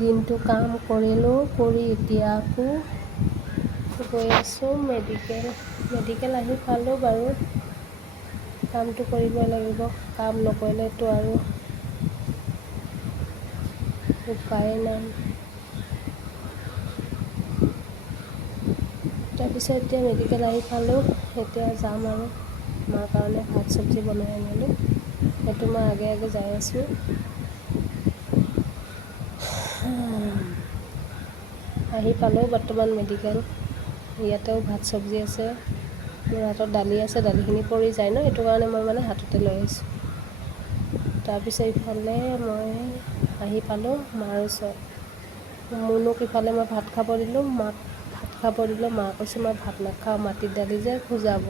দিনটো কাম কৰিলোঁ, কৰি এতিয়া আকৌ গৈ আছোঁ মেডিকেল আহি পালোঁ বাৰু। কামটো কৰিবই লাগিব, কাম নকৰিলেতো আৰু উপায় নাই। তাৰপিছত এতিয়া মেডিকেল আহি পালোঁ, এতিয়া যাম আৰু মাৰ কাৰণে ভাত চব্জি বনাই আনিলোঁ, সেইটো মই আগে যাই আছোঁ। আহি পালোঁ বৰ্তমান মেডিকেল, ইয়াতেও ভাত চব্জি আছে, মোৰ হাতত দালি আছে, দালিখিনি পৰি যায় ন, সেইটো কাৰণে মই মানে হাততে লৈ আহিছোঁ। তাৰপিছত ইফালে মই আহি পালোঁ মাৰ ওচৰত, মুনুক ইফালে মই ভাত খাব দিলোঁ, মাক ভাত খাব দিলোঁ, মা কৈছে মই ভাত নাখাওঁ, মাটিৰ দালি যে খুজাব।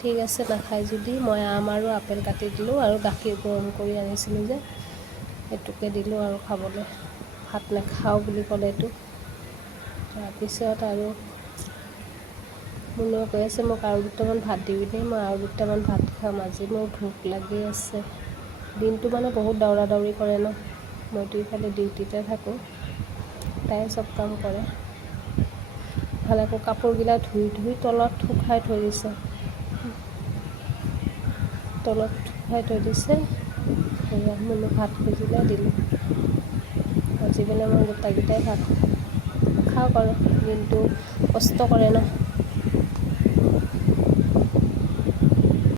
ঠিক আছে নাখায় যদি মই আম আৰু আপেল কাটি দিলোঁ আৰু গাখীৰ গৰম কৰি আনিছিলোঁ যে সেইটোকে দিলোঁ আৰু খাবলৈ, ভাত নাখাওঁ বুলি ক'লেতো। তাৰপিছত আৰু মুনুৱে কৈ আছে মোক আৰু দুটামান ভাত দিবি দেই, মই আৰু দুটামান ভাত খাম, আজি মোৰ ভোক লাগি আছে। দিনটো মানে বহুত দৌৰা দৌৰি কৰে ন, মইতো ইফালে ডিউটিতে থাকোঁ, তাই চব কাম কৰে। ইফালে আকৌ কাপোৰবিলাক ধুই তলত শুকাই থৈ দিছে, সেয়া মুনুক ভাত খুজিলে দিলোঁ। আজি মানে মই গোটেইকেইটাই ভাত খাওঁ আৰু দিনটো কষ্ট কৰে ন।